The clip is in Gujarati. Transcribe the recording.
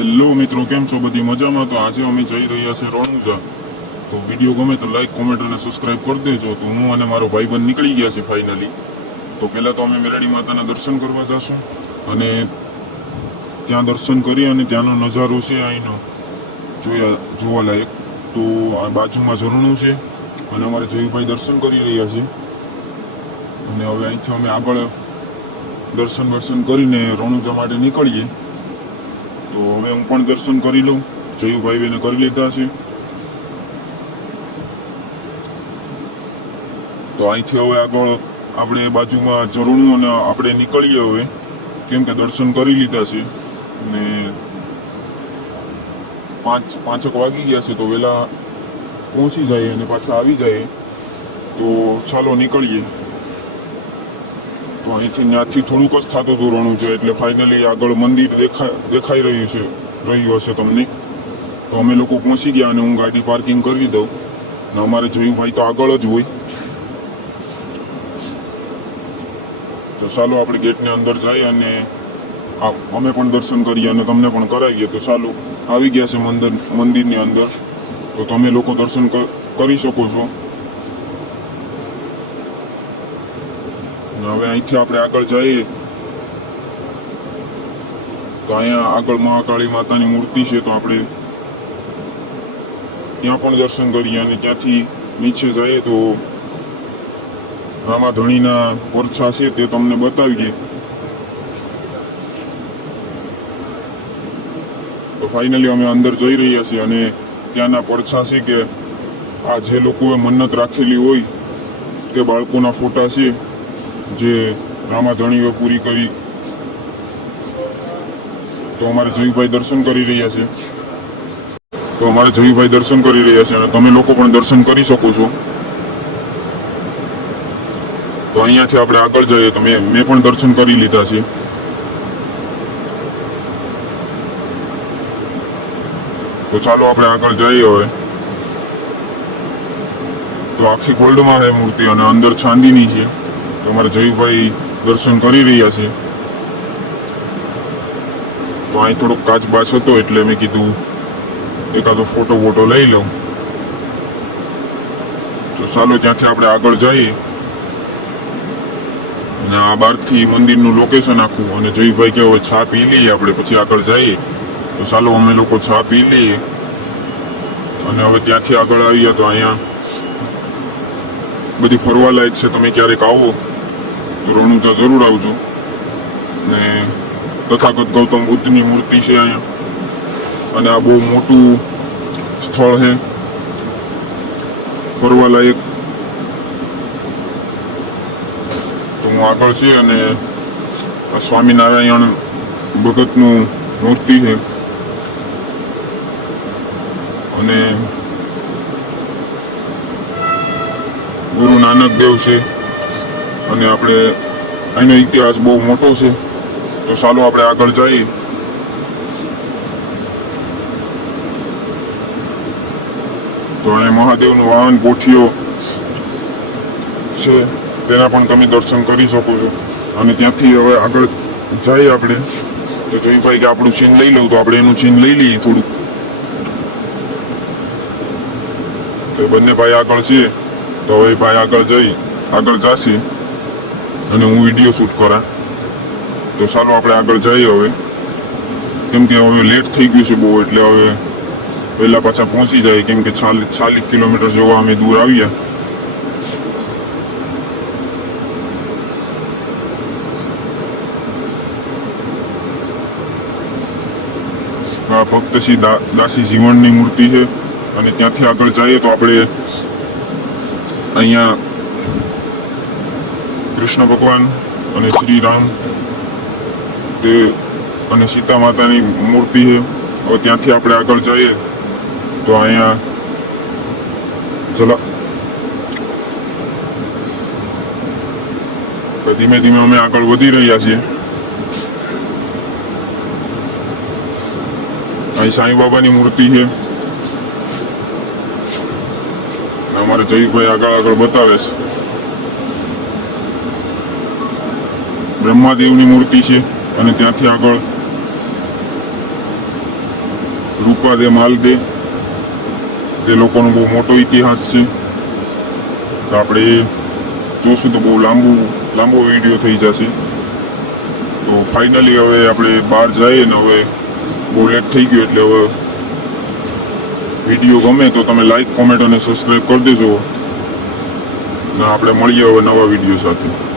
હેલો મિત્રો, કેમ છો? બધી મજામાં? તો આજે અમે જઈ રહ્યા છીએ રણુજા. તો વીડિયો ગમે તો લાઈક કોમેન્ટ અને સબસ્ક્રાઈબ કરી દેજો. તો હું અને મારો ભાઈબંધ નીકળી ગયા છે ફાઇનલી તો પહેલાં તો અમે મેલડી માતાના દર્શન કરવા જશું અને ત્યાં દર્શન કરી અને ત્યાંનો નજારો છે અહીંનો. જોયા જોવાલાયક તો આ બાજુમાં ઝરણું છે અને અમારે જયુભાઈ દર્શન કરી રહ્યા છે. અને હવે અહીંથી અમે આગળ દર્શન દર્શન કરીને રણુજા માટે નીકળીએ. તો હવે હું પણ દર્શન કરી લઉં. જયુભાઈ બેને કરી લીધા છે. તો અહીંથી હવે આગળ આપણે બાજુમાં ઝરણું અને આપણે નીકળીએ હવે. કેમ કે દર્શન કરી લીધા છે. ને પાંચ, પાંચક વાગી ગયા છે તો વહેલા પહોંચી જાય અને પાછા આવી જાય તો ચાલો નીકળીએ. તો અહીંથી ત્યાંથી થોડુંક જ થતું હતું રણું છે એટલે ફાઇનલી આગળ મંદિર દેખાય દેખાઈ રહ્યું છે, રહ્યું હશે તમને. તો અમે લોકો પહોંચી ગયા અને હું ગાડી પાર્કિંગ કરી દઉં. ને અમારે જોયું ભાઈ તો આગળ જ હોય. તો ચાલો આપણે ગેટની અંદર જઈએ અને અમે પણ દર્શન કરીએ અને તમને પણ કરાવીએ. તો ચાલો, આવી ગયા છે મંદિર, મંદિરની અંદર. તો તમે લોકો દર્શન કરી શકો છો. હવે અહીંથી આપણે આગળ જઈએ તો અહીંયા આગળ મહાકાળી માતાની મૂર્તિ છે તો આપણે ત્યાં પણ દર્શન કરીએ અને ત્યાંથી નીચે જઈએ તો રામાધણીના પરછા છે તે તમને બતાવીએ. તો ફાઇનલી અમે અંદર જઈ રહ્યા છીએ અને ત્યાંના પડછા છે કે આ જે લોકોએ મન્નત રાખેલી હોય તે બાળકોના ફોટા છે. જે રામાધણીઓ પૂરી કરી, તો અમારે જયુભાઈ દર્શન કરી રહ્યા છે. તો અમારે જયુભાઈ દર્શન કરી રહ્યા છે અને તમે લોકો પણ દર્શન કરી શકો છો. તો અહીંયાથી આપણે આગળ જઈએ, તો મેં મેં પણ દર્શન કરી લીધા છે. તો ચાલો આપણે આગળ જઈએ હવે. તો આખી ગોલ્ડમાં છે મૂર્તિ અને અંદર ચાંદીની છે. તો જયુભાઈ દર્શન કરી રહ્યા છે. તો અહીં થોડોક કાચ બાચ હતો એટલે મેં કીધું એકાદો ફોટો વોટો લઈ લઉં. તો ચાલો ત્યાંથી આપણે આગળ જઈએ. અને આ બહારથી મંદિરનું લોકેશન આખું અને જયુભાઈ કે હવે ચા પી લઈએ આપણે, પછી આગળ જઈએ. તો ચાલો અમે લોકો છા પી લઈએ. અને હવે ત્યાંથી આગળ આવીએ તો અહીંયા બધી ફરવા લાયક છે. તમે ક્યારેક આવો. રણુજા જરૂર આવજો. ને તથાગત ગૌતમ બુદ્ધની મૂર્તિ છે અહીંયા. અને આ બહુ મોટું સ્થળ છે. ફરવા લાયક તો હું આગળ છે અને આ સ્વામિનારાયણ ભગતનું મૂર્તિ છે. અને ગુરુ નાનક દેવ છે. અને આપણે અહીંનો ઇતિહાસ બહુ મોટો છે. તો ચાલો આપણે આગળ જઈએ. તો અહીં મહાદેવનું વાહન પોઠીઓ છે. તેના પણ તમે દર્શન કરી શકો છો. અને ત્યાંથી હવે આગળ જઈએ આપણે. તો જયભાઈ કે આપણું ચીન લઈ લઉં તો આપણે એનું ચીન લઈ લઈએ થોડુંક. તો બંને ભાઈ આગળ છે તો હવે ભાઈ આગળ જઈ આગળ જાશે. અને હું વીડિયો શૂટ કરા. તો ચાલો આપણે આગળ જઈએ હવે. કેમ કે હવે લેટ થઈ ગયું છે બહુ, એટલે હવે પહેલાં પાછા પહોંચી જાય. કેમ કે ચાલીસ ચાલીસ કિલોમીટર જેવા અમે દૂર આવ્યા. આ શ્રી દાસી જીવણની મૂર્તિ છે. અને ત્યાંથી આગળ જઈએ તો આપણે અહીંયા કૃષ્ણ ભગવાન અને શ્રી રામ તે અને સીતા માતાની મૂર્તિ છે. હવે ત્યાંથી આપણે આગળ જઈએ તો અહીંયા તો ધીમે ધીમે અમે આગળ વધી રહ્યા છીએ. અહીં સાંઈ બાબાની મૂર્તિ છે. અમારે જયુભાઈ આગળ આગળ બતાવે છે. બ્રહ્માદેવની મૂર્તિ છે અને ત્યાંથી આગળ રૂપાદે દે માલ તે લોકોનો બહુ મોટો ઇતિહાસ છે. તો આપણે જોશું તો બહુ લાંબુ, લાંબો વીડિયો થઈ જશે. તો ફાઇનલી હવે આપણે બહાર જઈએ ને હવે બહુ લેટ થઈ ગયું એટલે હવે વીડિયો ગમે તો તમે લાઈક કોમેન્ટ અને સબસ્ક્રાઈબ કરી દેજો. ને આપણે મળીએ હવે નવા વીડિયો સાથે.